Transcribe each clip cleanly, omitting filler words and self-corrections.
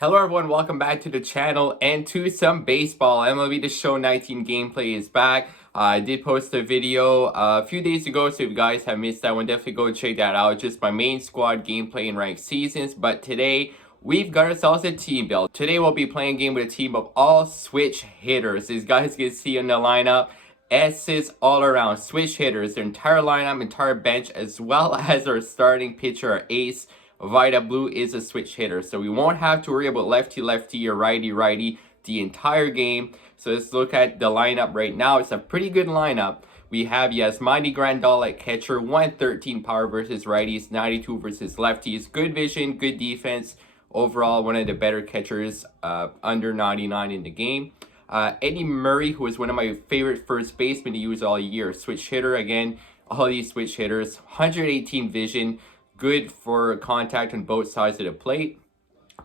Hello everyone, welcome back to the channel and to some baseball. MLB The Show 19 gameplay is back. I did post a video a few days ago, so if you guys have missed that one, definitely go check that out. Just my main squad gameplay in ranked seasons. But today, we've got ourselves a team build. Today we'll be playing a game with a team of all switch hitters. As guys can see in the lineup, S's all around, switch hitters, their entire lineup, entire bench, as well as our starting pitcher, our ace. Vida Blue is a switch hitter, so we won't have to worry about lefty or righty the entire game. So let's look at the lineup right now. It's a pretty good lineup. We have Yasmani Grandal at catcher, 113 power versus righties, 92 versus lefties. Good vision, good defense. Overall, one of the better catchers, under 99 in the game. Eddie Murray, who is one of my favorite first basemen to use all year. Switch hitter again. All these switch hitters, 118 vision. Good for contact on both sides of the plate.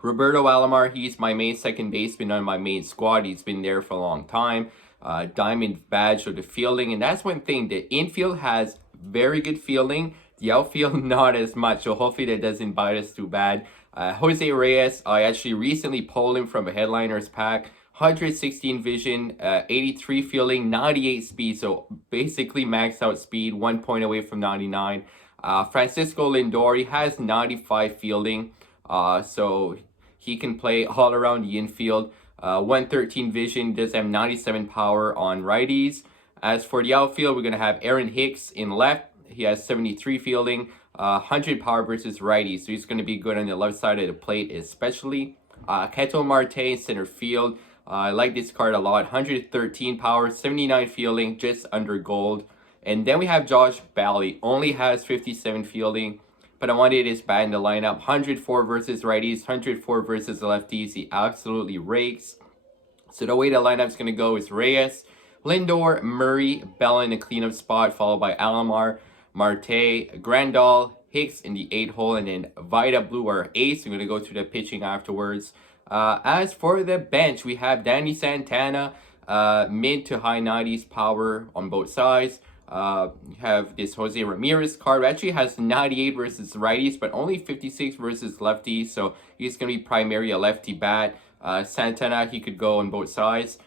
Roberto Alomar, he's my main second baseman on my main squad. He's been there for a long time. Diamond badge of the fielding. And that's one thing. The infield has very good fielding. The outfield, not as much. So hopefully that doesn't bite us too bad. Jose Reyes, I actually recently pulled him from a headliners pack. 116 vision, 83 fielding, 98 speed. So basically maxed out speed, 1 point away from 99. Francisco Lindor, he has 95 fielding, so he can play all around the infield. 113 vision, does have 97 power on righties. As for the outfield, we're going to have Aaron Hicks in left. He has 73 fielding, 100 power versus righties, so he's going to be good on the left side of the plate especially. Ketel Marte in center field. I like this card a lot. 113 power, 79 fielding, just under gold. And then we have Josh Bally, only has 57 fielding, but I wanted his bat in the lineup. 104 versus righties, 104 versus lefties. He absolutely rakes. So the way the lineup's going to go is Reyes, Lindor, Murray, Bella in the cleanup spot, followed by Alomar, Marte, Grandal, Hicks in the 8 hole, and then Vida Blue, our ace. I'm going to go to the pitching afterwards. As for the bench, we have Danny Santana, mid to high 90s power on both sides. You have this Jose Ramirez card. Actually has 98 versus righties, but only 56 versus lefties. So he's going to be primarily a lefty bat. Santana, he could go on both sides.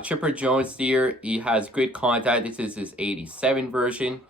Chipper Jones here, he has good contact. This is his 87 version.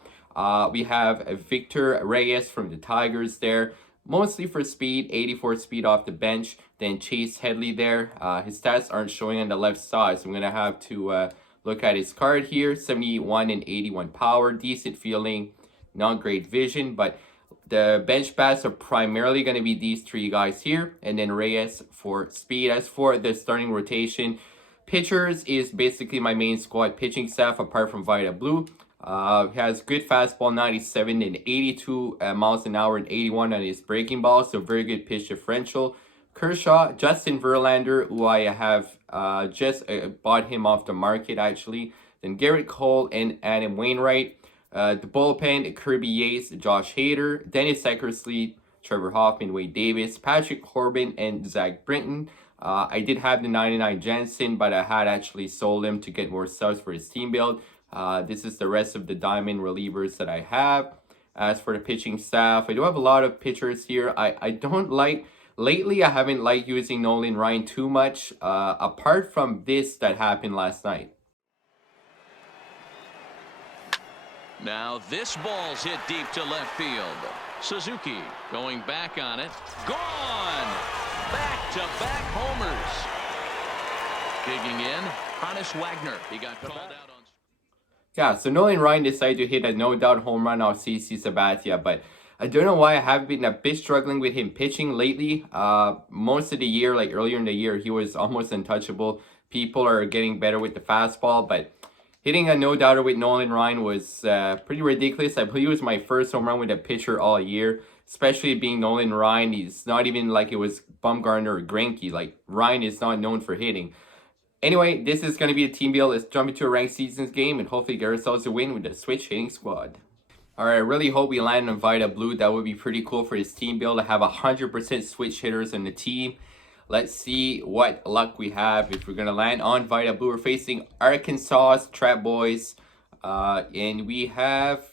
We have Victor Reyes from the Tigers there. Mostly for speed, 84 speed off the bench. Then Chase Headley there. His stats aren't showing on the left side, so I'm going to have to look at his card here. 71 and 81 power, decent fielding, not great vision, but the bench bats are primarily going to be these three guys here, and then Reyes for speed. As for the starting rotation, pitchers is basically my main squad pitching staff apart from Vida Blue. Has good fastball, 97 and 82 miles an hour and 81 on his breaking ball, so very good pitch differential. Kershaw, Justin Verlander, who I have just bought him off the market actually. Then Garrett Cole and Adam Wainwright. The bullpen, Kirby Yates, Josh Hader, Dennis Eckersley, Trevor Hoffman, Wade Davis, Patrick Corbin, and Zach Britton. I did have the 99 Jansen, but I had actually sold him to get more subs for his team build. This is the rest of the diamond relievers that I have. As for the pitching staff, I do have a lot of pitchers here. I don't like... Lately, I haven't liked using Nolan Ryan too much, apart from this that happened last night. Now this ball's hit deep to left field. Suzuki going back on it. Gone! Back-to-back homers. Digging in, Hannes Wagner. He got called out on... Yeah, so Nolan Ryan decided to hit a no-doubt home run off CC Sabathia, but I don't know why I have been a bit struggling with him pitching lately. Most of the year, like earlier in the year, he was almost untouchable. People are getting better with the fastball, but hitting a no-doubter with Nolan Ryan was pretty ridiculous. I believe it was my first home run with a pitcher all year, especially being Nolan Ryan. He's not even like it was Bumgarner or Greinke. Like, Ryan is not known for hitting. Anyway, this is going to be a team build. Let's jump into a ranked seasons game and hopefully get ourselves a win with the switch hitting squad. Alright, I really hope we land on Vida Blue. That would be pretty cool for his team build to have 100% switch hitters on the team. Let's see what luck we have if we're going to land on Vida Blue. We're facing Arkansas Trap Boys. And we have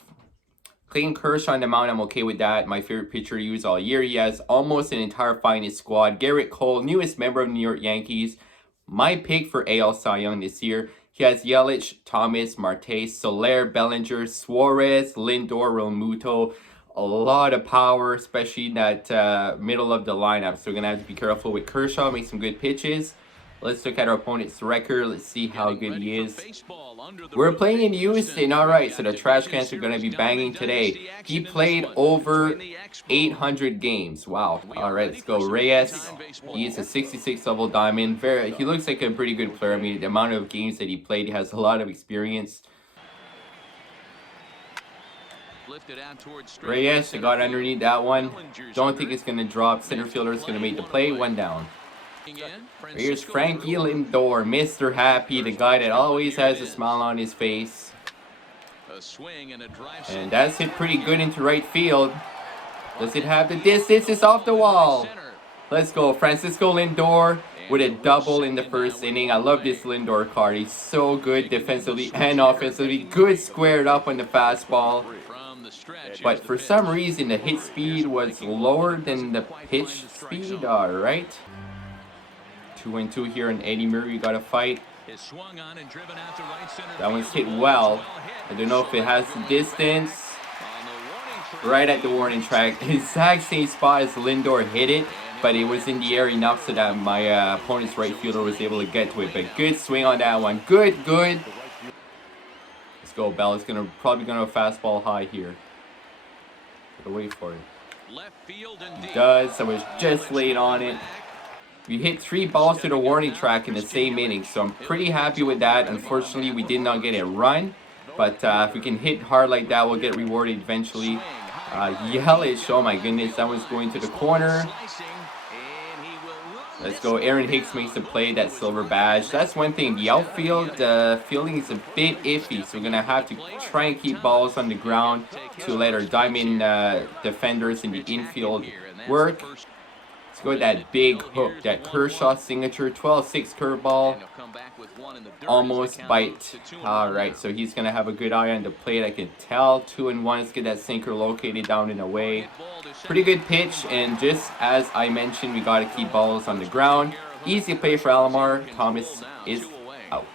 Clayton Kershaw on the mound, I'm okay with that. My favorite pitcher to use all year. He has almost an entire finest squad. Garrett Cole, newest member of New York Yankees. My pick for AL Cy Young this year. He has Yelich, Thomas, Marte, Soler, Bellinger, Suarez, Lindor, Realmuto. A lot of power, especially in that middle of the lineup. So we're going to have to be careful with Kershaw. Make some good pitches. Let's look at our opponent's record. Let's see how good he is. We're playing in Houston. All right, so the trash cans are going to be banging today. He played over 800 games. Wow. All right, let's go. Reyes. He is a 66 level diamond. He looks like a pretty good player. I mean, the amount of games that he played, he has a lot of experience. Reyes, I got underneath that one. Don't think it's going to drop. Center fielder is going to make the play. One down. Here's Frankie Lindor, Mr. Happy, the guy that always has a smile on his face. And that's hit pretty good into right field. Does it have the distance? It's off the wall. Let's go. Francisco Lindor with a double in the first inning. I love this Lindor card. He's so good defensively and offensively. Good squared up on the fastball. But for some reason, the hit speed was lower than the pitch speed. All right. 2-2 here, and Eddie Murray got a fight. That one's hit well. I don't know if it has the distance. Right at the warning track. Exact same spot as Lindor hit it, but it was in the air enough so that my opponent's right fielder was able to get to it. But good swing on that one. Good. Let's go, Bell. It's probably gonna fastball high here. Gotta wait for it. He does. I was just late on it. We hit 3 balls to the warning track in the same inning, so I'm pretty happy with that. Unfortunately, we did not get a run, but if we can hit hard like that, we'll get rewarded eventually. Yelich, oh my goodness, that was going to the corner. Let's go. Aaron Hicks makes the play, that silver badge. That's one thing. The outfield fielding is a bit iffy, so we're going to have to try and keep balls on the ground to let our diamond defenders in the infield work. Go with that big hook, that Kershaw signature 12-6 curveball. Almost bite. Alright, so he's going to have a good eye on the plate, I can tell. 2-1. Let's get that sinker located down and away. Pretty good pitch, and just as I mentioned, we got to keep balls on the ground. Easy play for Alomar. Thomas is out.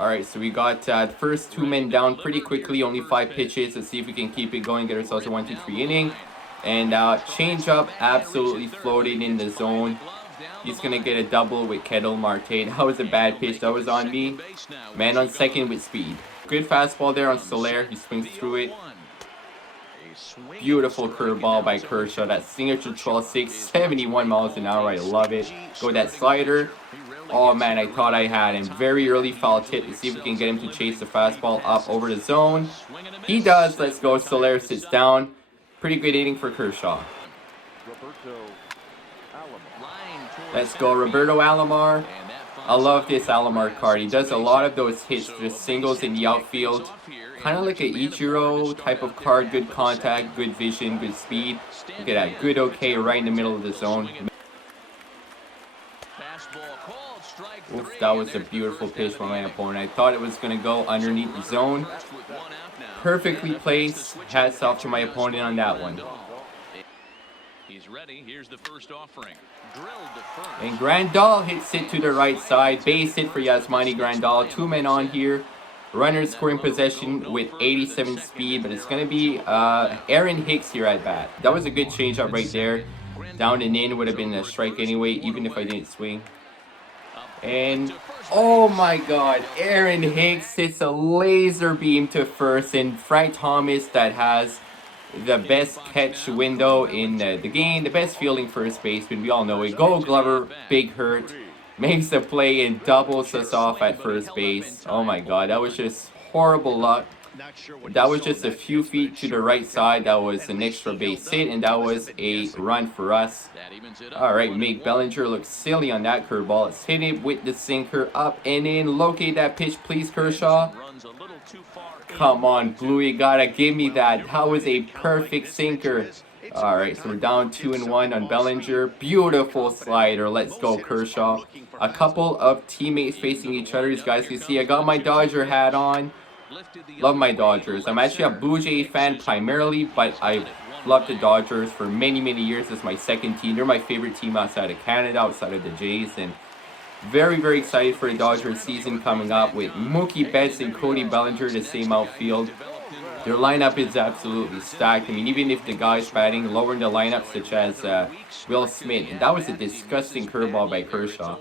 Alright, so we got the first 2 men down pretty quickly. Only 5 pitches. Let's see if we can keep it going. Get ourselves a 1-2-3 inning. And change up absolutely floated in the zone. He's going to get a double with Kettle Marte. That was a bad pitch. That was on me. Man on second with speed. Good fastball there on Soler. He swings through it. Beautiful curveball by Kershaw. That signature 12-6, 71 miles an hour. I love it. Go with that slider. Oh man, I thought I had him. Very early foul tip. Let's see if we can get him to chase the fastball up over the zone. He does. Let's go. Soler sits down. Pretty good inning for Kershaw. Let's go, Roberto Alomar. I love this Alomar card. He does a lot of those hits, just singles in the outfield. Kind of like an Ichiro type of card. Good contact, good vision, good speed. Look at that. Good okay right in the middle of the zone. Oof, that was a beautiful pitch from my opponent. I thought it was going to go underneath the zone. Perfectly placed. Hats off to my opponent on that one. He's ready. Here's the first offering. And Grandal hits it to the right side. Base hit for Yasmani Grandal. 2 men on here. Runners scoring possession with 87 speed, but it's going to be Aaron Hicks here at bat. That was a good changeup right there. Down and in would have been a strike anyway, even if I didn't swing. And oh my god, Aaron Hicks hits a laser beam to first, and Frank Thomas, that has the best catch window in the game, the best fielding first baseman, we all know it. Gold Glover, big hurt, makes the play and doubles us off at first base. Oh my god, that was just horrible luck. That was just a few feet to the right side. That was an extra base hit, and that was a run for us. Alright, make Bellinger look silly on that curveball. Let's hit it with the sinker up and in. Locate that pitch, please, Kershaw. Come on, Blue, you gotta give me that. That was a perfect sinker. Alright, so we're down 2-1 on Bellinger. Beautiful slider. Let's go, Kershaw. A couple of teammates facing each other. As you guys can see, I got my Dodger hat on. Love my Dodgers. I'm actually a Blue Jay fan primarily, but I've loved the Dodgers for many, many years as my second team. They're my favorite team outside of Canada, outside of the Jays, and very, very excited for the Dodgers season coming up with Mookie Betts and Cody Bellinger, the same outfield. Their lineup is absolutely stacked. I mean, even if the guys batting lower in the lineup, such as Will Smith, and that was a disgusting curveball by Kershaw.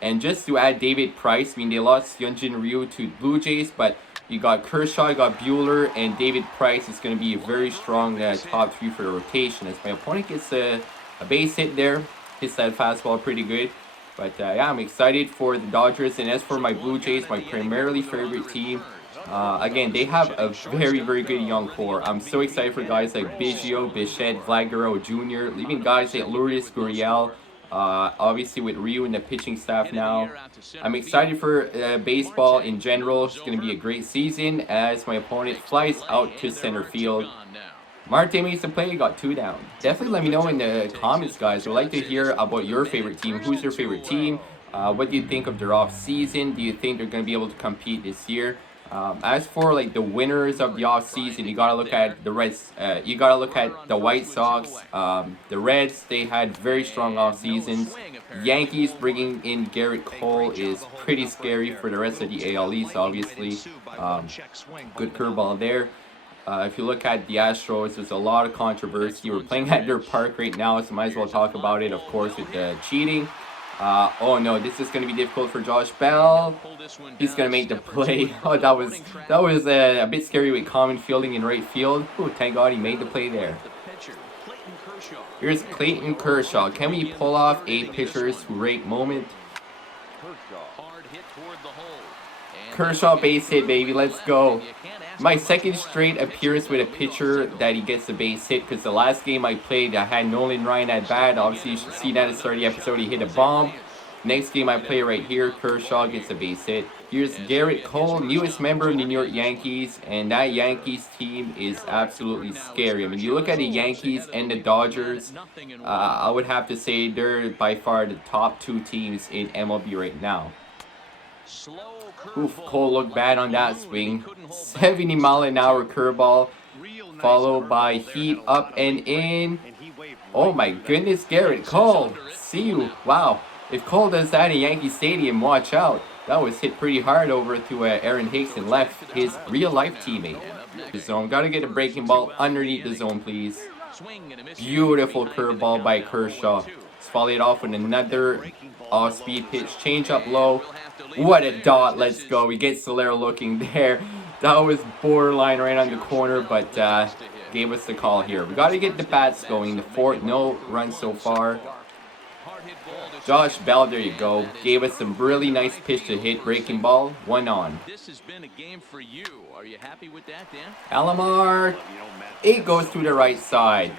And just to add David Price, I mean, they lost Hyunjin Ryu to Blue Jays, but you got Kershaw, you got Bueller, and David Price is going to be a very strong top three for the rotation. As my opponent gets a base hit there, hits that fastball pretty good. But yeah, I'm excited for the Dodgers. And as for my Blue Jays, my primarily favorite team, again, they have a very, very good young core. I'm so excited for guys like Biggio, Bichette, Vlad Guerrero Jr., even guys like Lourdes Gurriel. Obviously with Ryu and the pitching staff now. I'm excited for baseball in general. It's going to be a great season as my opponent flies out to center field. Marte makes the play, got 2 down. Definitely let me know in the comments, guys. I'd like to hear about your favorite team. Who's your favorite team? What do you think of their off season? Do you think they're going to be able to compete this year? As for like the winners of the off season, you gotta look at the Reds. You gotta look at the White Sox. The Reds, they had very strong off seasons. Yankees bringing in Garrett Cole is pretty scary for the rest of the AL East. Obviously, good curveball there. If you look at the Astros, there's a lot of controversy. We're playing at their park right now, so might as well talk about it. Of course, with the cheating. Oh no, this is going to be difficult for Josh Bell. He's going to make the play. Oh, that was a bit scary with common fielding in right field. Oh, thank God he made the play there. Here's Clayton Kershaw. Can we pull off a pitcher's great moment? Kershaw base hit, baby. Let's go. My second straight appearance with a pitcher that he gets the base hit, because the last game I played, I had Nolan Ryan at bat. Obviously, you should see that at the start of the episode. He hit a bomb. Next game I play right here, Kershaw gets a base hit. Here's Garrett Cole, newest member of the New York Yankees, and that Yankees team is absolutely scary. I mean, you look at the Yankees and the Dodgers, I would have to say they're by far the top 2 teams in MLB right now. Oof, Cole looked bad on that swing. 70-mile-an-hour curveball, followed by heat up and in. Oh my goodness, Garrett Cole. See you. Wow. If Cole does that in Yankee Stadium, watch out. That was hit pretty hard over to Aaron Hicks and left his real-life teammate. The zone. Gotta get a breaking ball underneath the zone, please. Beautiful curveball by Kershaw. Let's follow it off with another off-speed pitch. Change up low. What a dot. Let's go. We get Solero looking there. That was borderline right on the corner, but gave us the call here. We got to get the bats going. The 4th, no runs so far. Josh Bell, there you go. Gave us some really nice pitch to hit. Breaking ball, 1 on. This has been a game for you. Are you happy with that, Dan? Alomar, it goes to the right side.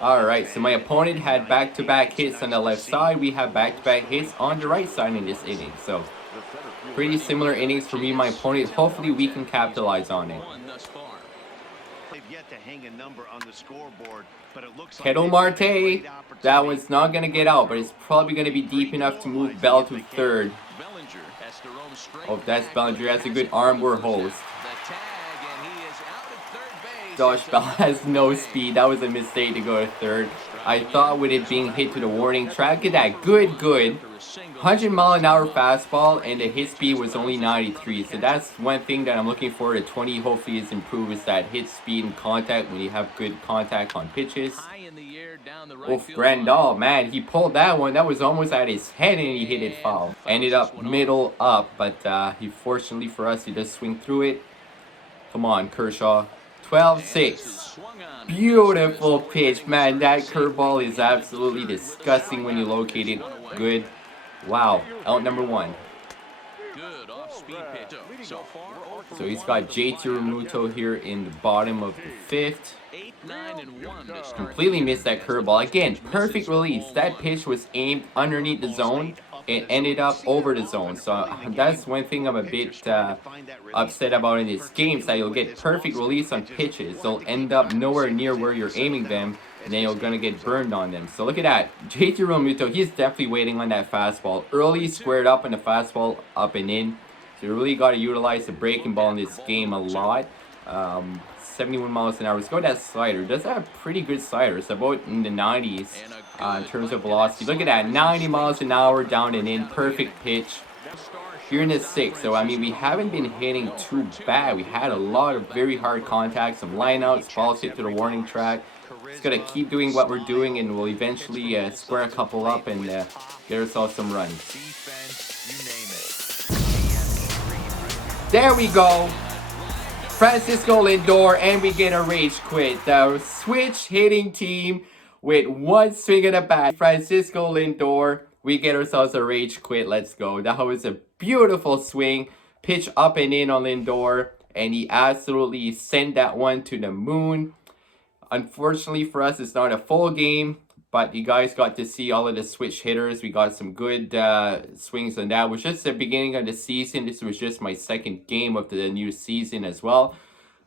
Alright, so my opponent had back-to-back hits on the left side. We have back-to-back hits on the right side in this inning. So, pretty similar innings for me and my opponent. Hopefully we can capitalize on it. Ketel Marte, that one's not going to get out, but it's probably going to be deep enough to move Bell to 3rd. Oh, that's Bellinger. That's a good arm we're host. Josh Bell has no speed. That was a mistake to go to 3rd. I thought with it being hit to the warning track, get that good 100-mile-an-hour fastball, and the hit speed was only 93. So that's one thing that I'm looking for to 20 hopefully is improve, is that hit speed and contact when you have good contact on pitches. Oof, Grandal, man, he pulled that one. That was almost at his head and he hit it foul. Ended up middle up, but he fortunately for us, he does swing through it. Come on, Kershaw. 12-6. Beautiful pitch, man. That curveball is absolutely disgusting when you locate it good. Wow, out number 1. So he's got JT Realmuto here in the bottom of the 5th. Completely missed that curveball. Again, perfect release. That pitch was aimed underneath the zone. It ended up over the zone. So that's one thing I'm a bit upset about in this game, is that you'll get perfect release on pitches. They'll end up nowhere near where you're aiming them, and then you're going to get burned on them. So look at that. JT Realmuto, he's definitely waiting on that fastball. Early squared up on the fastball, up and in. So you really got to utilize the breaking ball in this game a lot. 71 miles an hour. Let's go with that slider. Does have a pretty good slider. It's about in the 90s in terms of velocity. Look at that, 90 miles an hour down and in. Perfect pitch. Here in the 6th. So, I mean, we haven't been hitting too bad. We had a lot of very hard contacts, some lineouts, balls hit to the warning track. Just got to keep doing what we're doing, and we'll eventually square a couple up and get ourselves some runs. There we go. Francisco Lindor, and we get a rage quit. The switch hitting team with one swing of the bat. Francisco Lindor, we get ourselves a rage quit. Let's go. That was a beautiful swing. Pitch up and in on Lindor, and he absolutely sent that one to the moon. Unfortunately for us, it's not a full game, but you guys got to see all of the switch hitters. We got some good swings on that. It was just the beginning of the season. This was just my second game of the new season as well.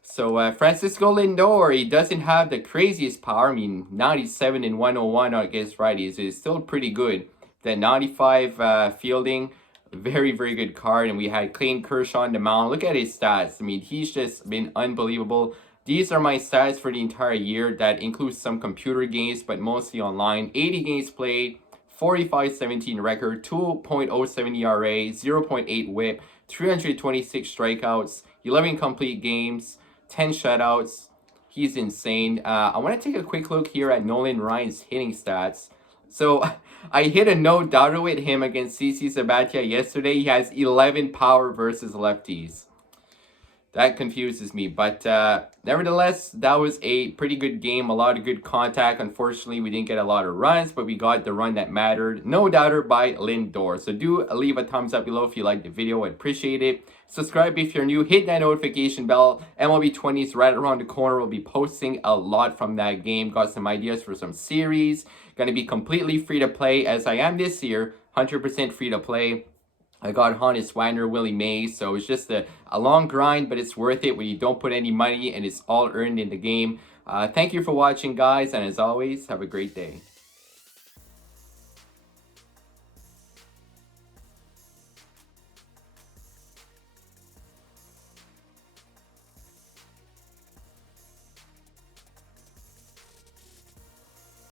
So Francisco Lindor, he doesn't have the craziest power. I mean, 97 and 101 against righties is still pretty good. The 95 fielding, very, very good card. And we had Clayton Kershaw on the mound. Look at his stats. I mean, he's just been unbelievable. These are my stats for the entire year. That includes some computer games, but mostly online. 80 games played, 45-17 record, 2.07 ERA, 0.8 whip, 326 strikeouts, 11 complete games, 10 shutouts. He's insane. I want to take a quick look here at Nolan Ryan's hitting stats. So I hit a no-doubter with him against CC Sabathia yesterday. He has 11 power versus lefties. That confuses me, but nevertheless, that was a pretty good game. A lot of good contact. Unfortunately, we didn't get a lot of runs, but we got the run that mattered. No doubter by Lindor. So do leave a thumbs up below if you liked the video. I'd appreciate it. Subscribe if you're new. Hit that notification bell. MLB 20 is right around the corner. We'll be posting a lot from that game. Got some ideas for some series. Going to be completely free to play as I am this year. 100% free to play. I got Honus Wagner, Willie Mays, so it's just a long grind, but it's worth it when you don't put any money and it's all earned in the game. Thank you for watching, guys, and as always, have a great day.